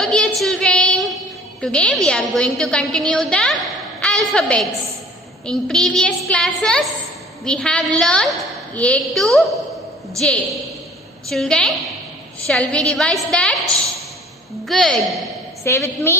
Hello dear children, today we are going to continue the alphabets. In previous classes, we have learned A to J. Children, shall we revise that? Good. Say with me.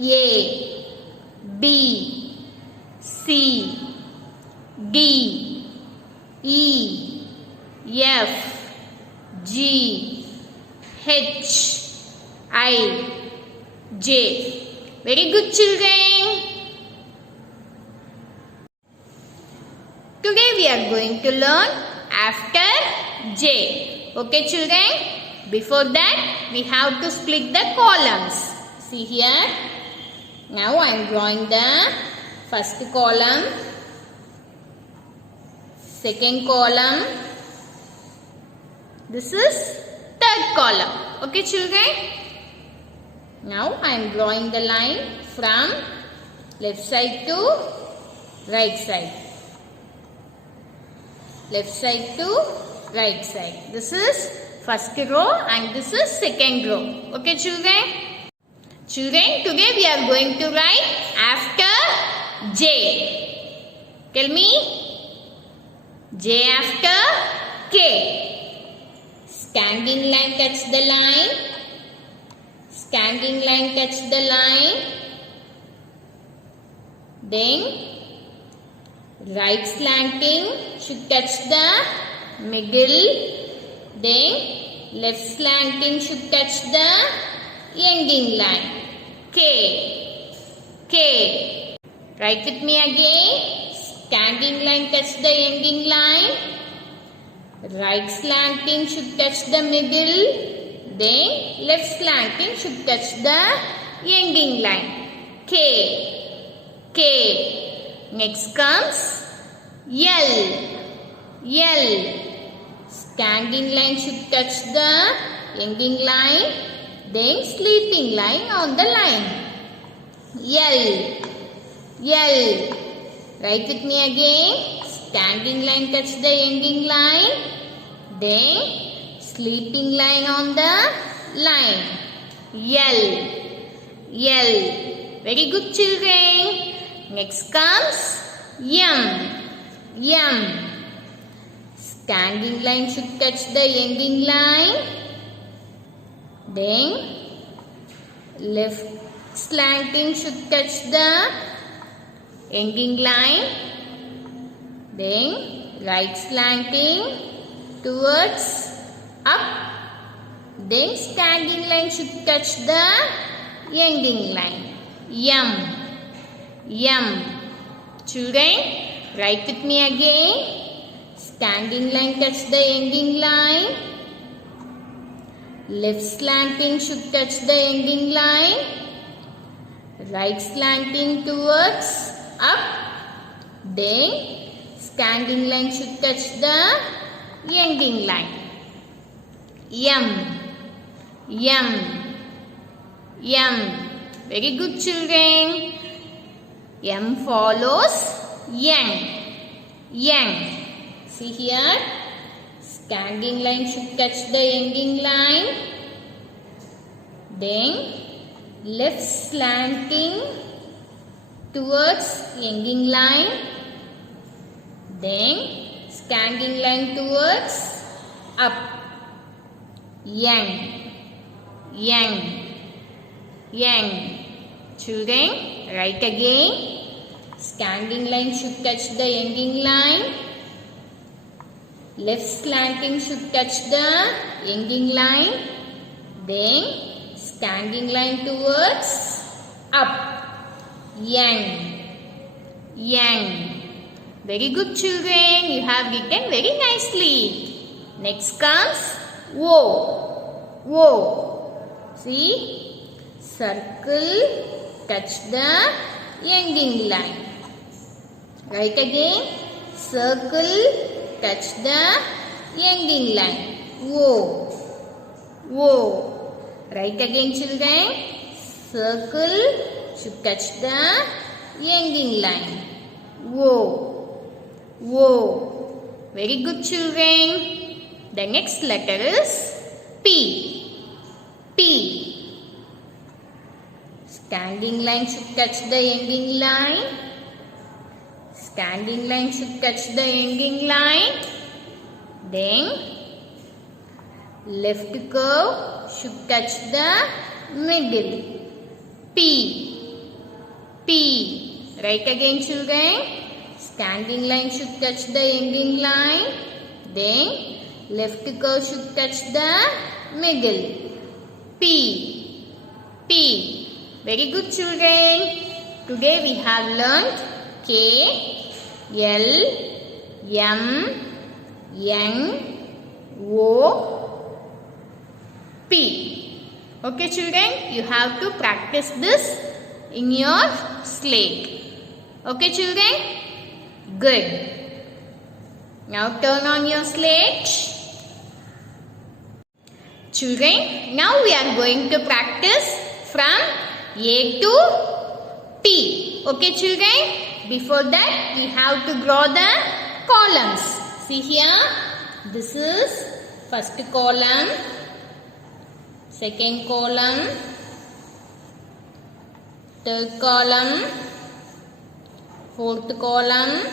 A, B, C, D, E, F, G, H, I, J. Very good children. Today we are going to learn after J. Okay children? Before that we have to split the columns. See here. Now I am drawing the first column, second column. This is third column. Okay children? Now I am drawing the line from left side to right side. Left side to right side. This is first row and this is second row. Okay children? Children, today we are going to write after J. Tell me. J after K. Standing line touch the line. Standing line touch the line. Then right slanting should touch the middle. Then left slanting should touch the ending line. K. K. Write with me again. Standing line touch the ending line. Right slanting should touch the middle. Then left slanting should touch the ending line. K. K. Next comes L. L. Standing line should touch the ending line. Then sleeping line on the line. L. L. Write with me again. Standing line touch the ending line. Then sleeping line on the line. L. L. Very good children. Next comes M. M. Standing line should touch the ending line. Then left slanting should touch the ending line. Then right slanting towards up. Then standing line should touch the ending line. M. M. Children, write with me again. Standing line touch the ending line. Left slanting should touch the ending line. Right slanting towards up. Then standing line should touch the ending line. M. M. M. Very good children. M follows N. N. See here. Standing line should touch the ending line. Then left slanting towards ending line. Then standing line towards up. Yang. Yang. Yang. Children, write again. Standing line should touch the ending line. Left slanting should touch the ending line. Then standing line towards up. Yang. Yang. Very good children. You have written very nicely. Next comes O. O. See? Circle. Touch the ending line. Write again. Circle. Touch the ending line. O. O. Write again children. Circle should touch the ending line. O. O. Very good children. The next letter is P. P. Standing line should touch the ending line. Standing line should touch the ending line. Then left curve should touch the middle. P. P. Right again, children. Standing line should touch the ending line. Then left curve should touch the middle. P. P. Very good, children. Today we have learnt K, L, M, N, O, P. Okay, children, you have to practice this in your slate. Okay, children? Good. Now turn on your slate. Children, now we are going to practice from A to P. Okay, children? Before that, we have to draw the columns. See here, this is first column, second column, third column, fourth column,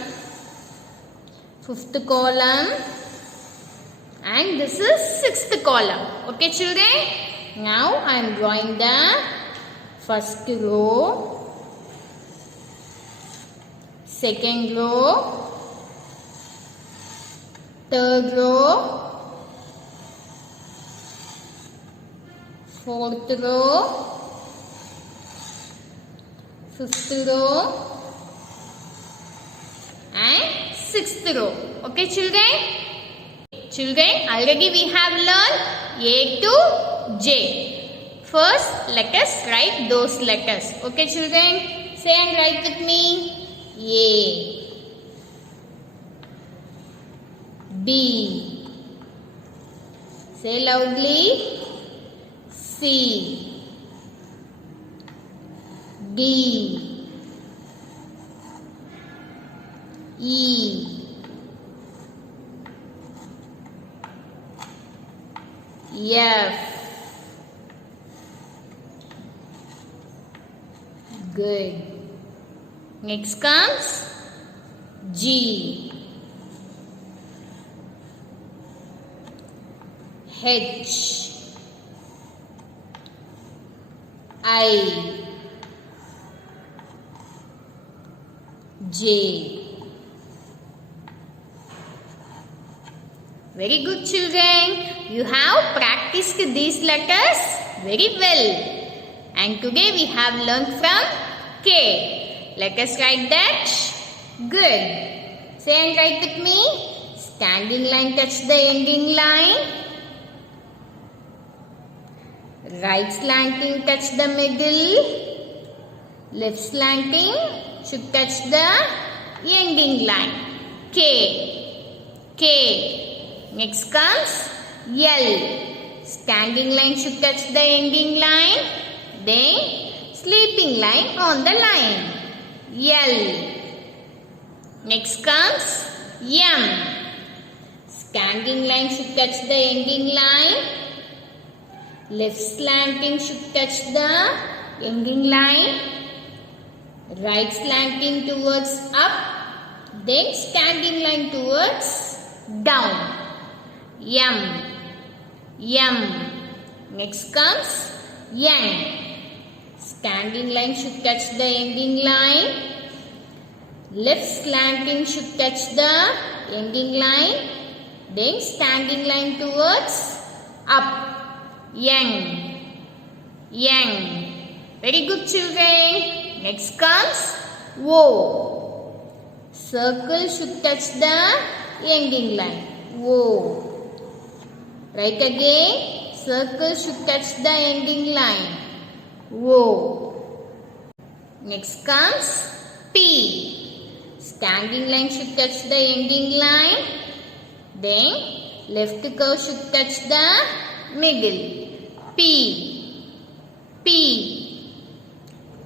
fifth column, and this is sixth column. Okay, children? Now I am drawing the first row, second row, third row, fourth row, fifth row, and sixth row. Okay, children? Children, already we have learned A to J. First, let us write those letters. Okay, children? Say and write with me. A, B. Say loudly. C, D, E, F. Good. Next comes G, H, I, J. Very good, children. You have practiced these letters very well. And today we have learned from K. Let us write that. Good. Say and write with me. Standing line touch the ending line. Right slanting touch the middle. Left slanting should touch the ending line. K. K. Next comes L. Standing line should touch the ending line. Then sleeping line on the line. L. Next comes M. Standing line should touch the ending line. Left slanting should touch the ending line. Right slanting towards up. Then standing line towards down. M. M. Next comes N. Standing line should touch the ending line. Left slanting should touch the ending line. Then standing line towards up. N. N. Very good, children. Next comes O. Circle should touch the ending line. O. Right again. Circle should touch the ending line. O. Next comes P. Standing line should touch the ending line. Then left curve should touch the middle. P. P.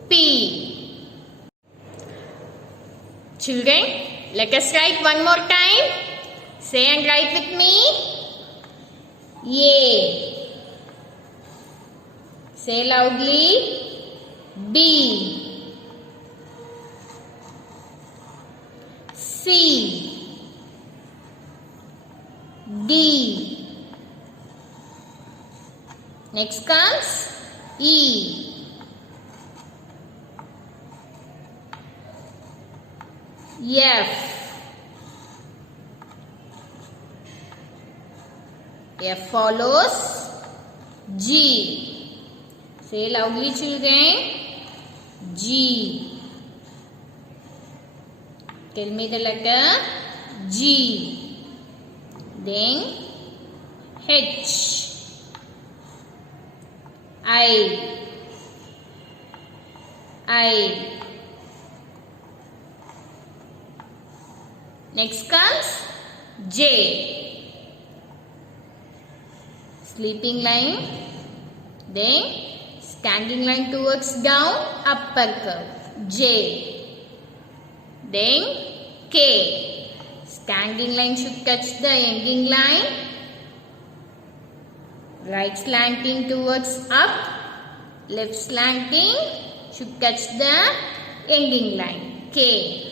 P. Children, let us write one more time. Say and write with me. A. Say loudly. B, C, D. Next comes E, F. F follows G. Say loudly, children. G. Tell me the letter G. Then H, I. Next comes J. Sleeping line. Then standing line towards down, upper curve. J. Then K. Standing line should touch the ending line. Right slanting towards up. Left slanting should touch the ending line. K.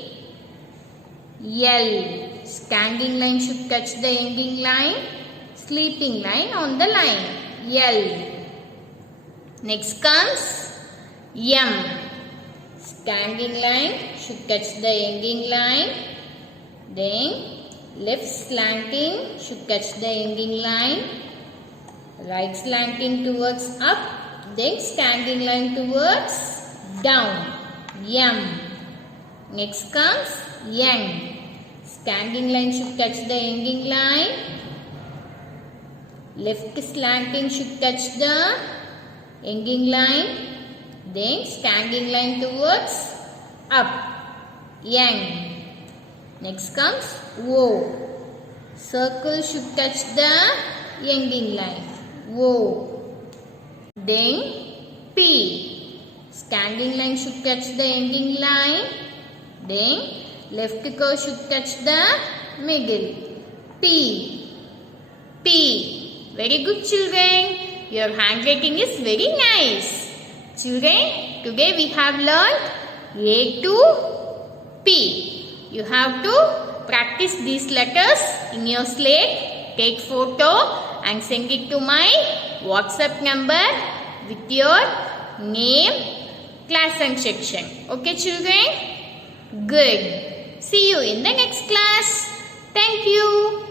L. Standing line should touch the ending line. Sleeping line on the line. L. Next comes M. Standing line should touch the ending line. Then left slanting should touch the ending line. Right slanting towards up. Then standing line towards down. M. Next comes N. Standing line should touch the ending line. Left slanting should touch the ending line. Then standing line towards up. N. Next comes O. Circle should touch the ending line. O. Then P. Standing line should touch the ending line. Then left curve should touch the middle. P. P. Very good, children. Your handwriting is very nice. Children, today we have learned A to P. You have to practice these letters in your slate. Take photo and send it to my WhatsApp number with your name, class and section. Okay, children? Good. See you in the next class. Thank you.